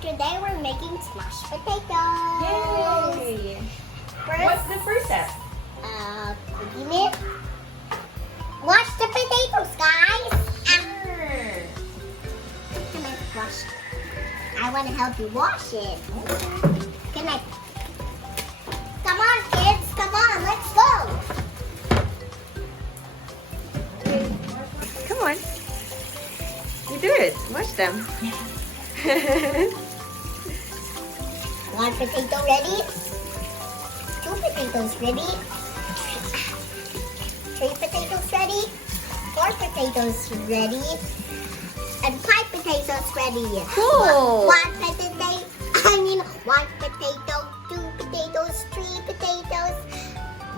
today we're making smashed potatoes. Yay! First, What's the first step? cooking it. Wash the potatoes, guys. Sure. Can I wash? I want to help you wash it. Can I? Come on, kids. Come on, let's go. Come on. You do it. Watch them. One potato ready. Two potatoes ready. Three potatoes ready. Four potatoes ready. And five potatoes ready. Cool. One potato. One potato. Two potatoes. Three potatoes.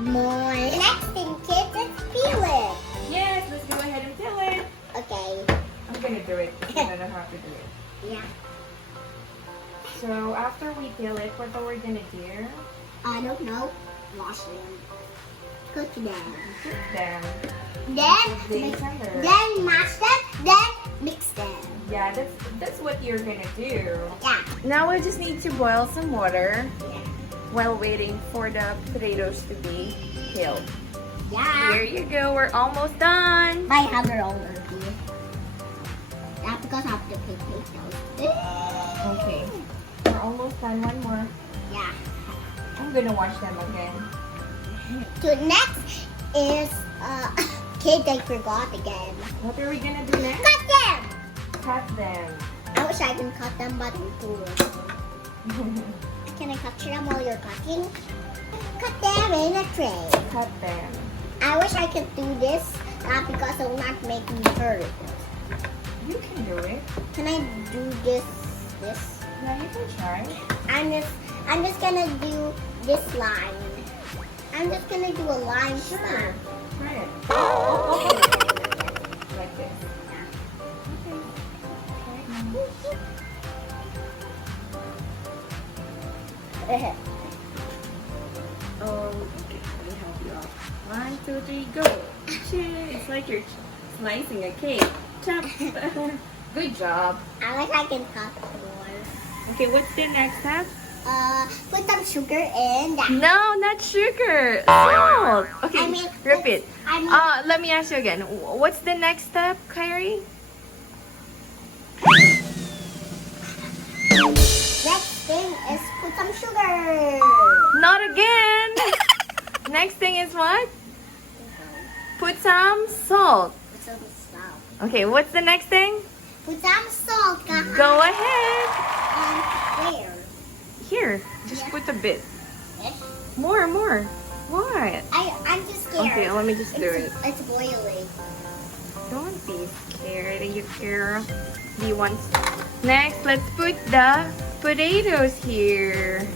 More. Next thing, kids, let's peel it. Yes, let's go ahead and peel it. Okay. I'm gonna do it. I don't know how to do it. Yeah. So after we peel it, what are we gonna do? I don't know. Wash them. Cook them. Cook them. Then, Tender. then mash them. Then mix them. Yeah, that's what you're gonna do. Yeah. Now we just need to boil some water Yeah. while waiting for the potatoes to be peeled. Yeah. Here you go. We're almost done. My hands are all dirty. That's because of the potatoes. Okay. We're almost done. One more. Yeah. I'm gonna wash them again. So next is kids, I forgot again. What are we gonna do next? Cut them. Cut them. I wish I can cut them, but I'm too little. Can I capture them while you're cutting? Cut them in a tray. Cut them. I wish I could do this, not because it will not make me hurt. You can do it. Can I do this? Yeah, you can try. I'm just gonna do this line. I'm just gonna do a line. Sure. Try it. Like this. Okay. Oh, okay. Let me help you out. 1, 2, 3, go. It's like you're slicing a cake. Chop. Good job. I wish I can cut more. Okay, what's the next step? Put some sugar in that. No, not sugar. Salt. Okay, I mean, repeat. I mean, Let me ask you again. What's the next step, Kyrie? next thing is put some sugar. Not again. Next thing is what? Put some salt. Put some salt. Okay, what's the next thing? Put some salt, guys. Go ahead. And where? Here, just Yeah. put a bit. Yes. More. What? I'm just scared. Okay, let me just do it. It's boiling. Don't be scared, you girl. Do you want? Next, let's put the potatoes here.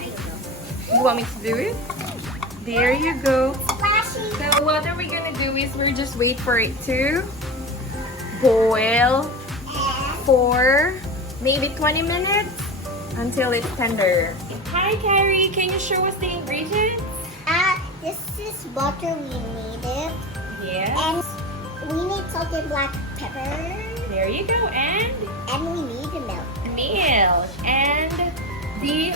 I don't know. You want me to do it? There you go. Splashy. So what are we gonna do is we're just wait for it to boil And for maybe 20 minutes until it's tender. Hi Kyrie, can you show us the ingredients? this is butter we needed. Yes. And we need salt and black pepper. There you go. And And we need milk. meal. And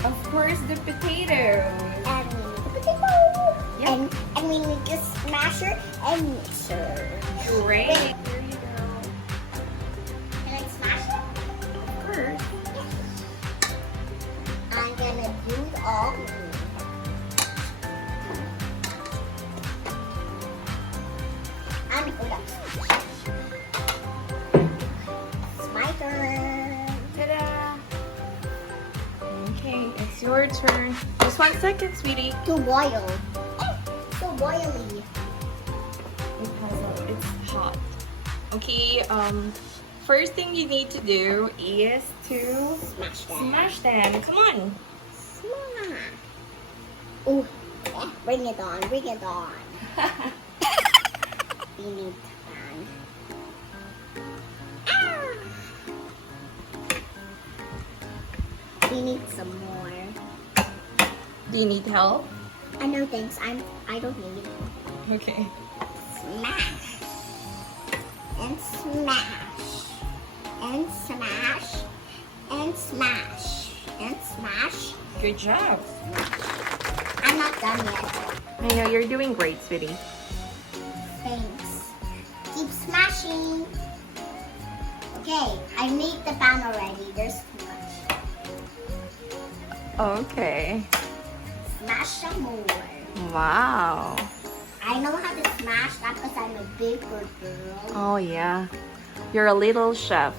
of course, the potatoes. And we need the potato. Yep. And we need the smasher and mixer. Great. Wait. There you go. Can I smash it? Of course. I'm gonna do it all. It's my turn. Ta-da! Okay, it's your turn. Just 1 second, sweetie. To boil. So boily. It's hot. Okay, first thing you need to do is to Smash that. smash them. Come on. Smash. Ooh, yeah, bring it on, bring it on. We need time. Ah! We need some more. Do you need help? No thanks, I don't need it. Okay. Smash. And smash. And smash. And and smash. And smash. Good job. I'm not done yet. I know you're doing great, sweetie. Thanks. Keep smashing. Okay, I made the pan already. There's too much. Okay. Smash some more. Wow. I know how to smash that because I'm a bigger girl. Oh yeah. You're a little chef.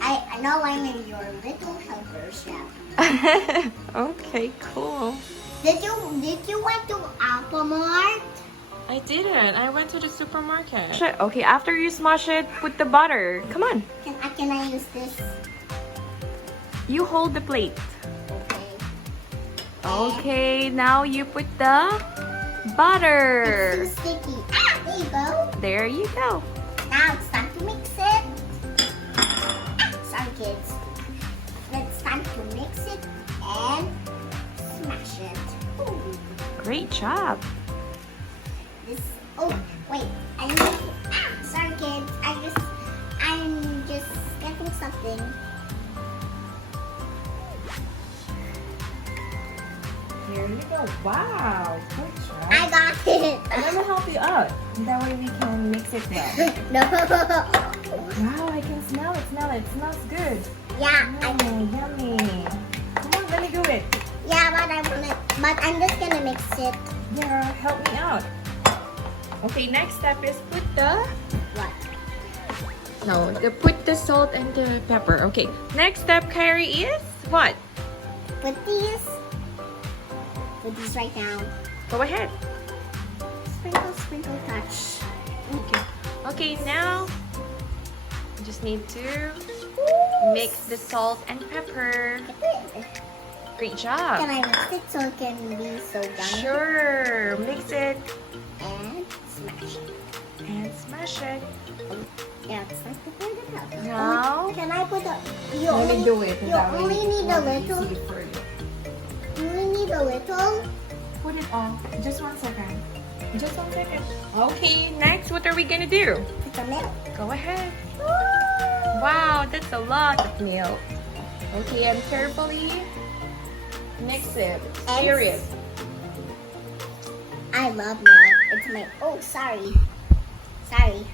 I know I'm in your little helper chef. Okay, cool. Did you went to Alphamart? I didn't. I went to the supermarket. Okay, after you smash it, put the butter. Come on. Can I use this? You hold the plate. Okay. Okay, now you put the butter. It's too sticky. Ah, there you go. There you go. Now it's time to mix it. Ah, sorry kids. It's time to mix it and smash it. Ooh. Great job. This. Oh wait, I need. Ah, sorry kids. I'm just getting something. Here you go. Wow, good job. I got it. Let me help you out. That way we can mix it well. No. Wow, I can smell it. It smells good. Yeah, Yummy. Come on, let me do it. yeah, but I'm just gonna mix it. Yeah, help me out. Okay, next step is put the... What? No, put the salt and the pepper. Okay, next step, Kyrie, is what? Put these right now. Go ahead. Sprinkle, touch. Okay. Okay, now you just need to mix the salt and pepper. Great job. Can I mix it so it can be so yummy? Sure. Mix it And smash it. and smash it. Yeah, it's like to pour it out. Now, Can I put a... You let me only, do it. you That way only need it a will be little. easy for you. You only need a little. Put it on. Just 1 second. Just 1 second. Okay, next, what are we gonna do? Put the milk. Go ahead. Wow, that's a lot of milk. Okay, and carefully mix it. Stir it. I love milk. It's my... Oh, sorry. Sorry.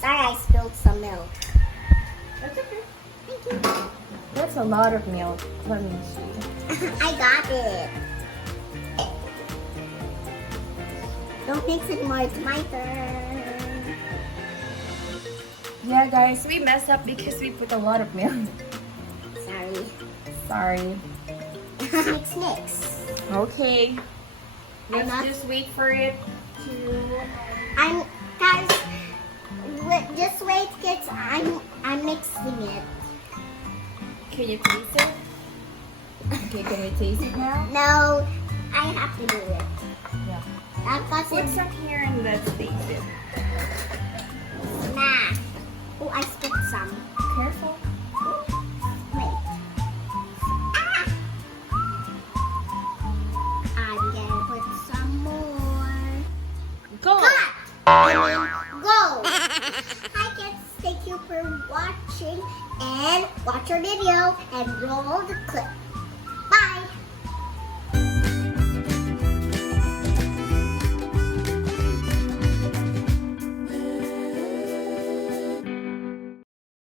Sorry, I spilled some milk. That's okay. Thank you. That's a lot of milk. Let me see. I got it. Don't mix it more. It's my turn. Yeah, guys, we messed up because we put a lot of milk. Sorry. Sorry. Mix. Okay. Let's not- just wait for it to... Guys, just wait, kids. I'm mixing it. Can you taste it? Okay, can you taste it now? No, I have to do it. Yeah. That's Put it. some here and let's taste it. Smash. Oh, I spit some. Careful. Wait. Ah! I'm gonna put some more. Go! Cut! Go! Hi kids, thank you for watching and watch our video and roll the clip. Bye!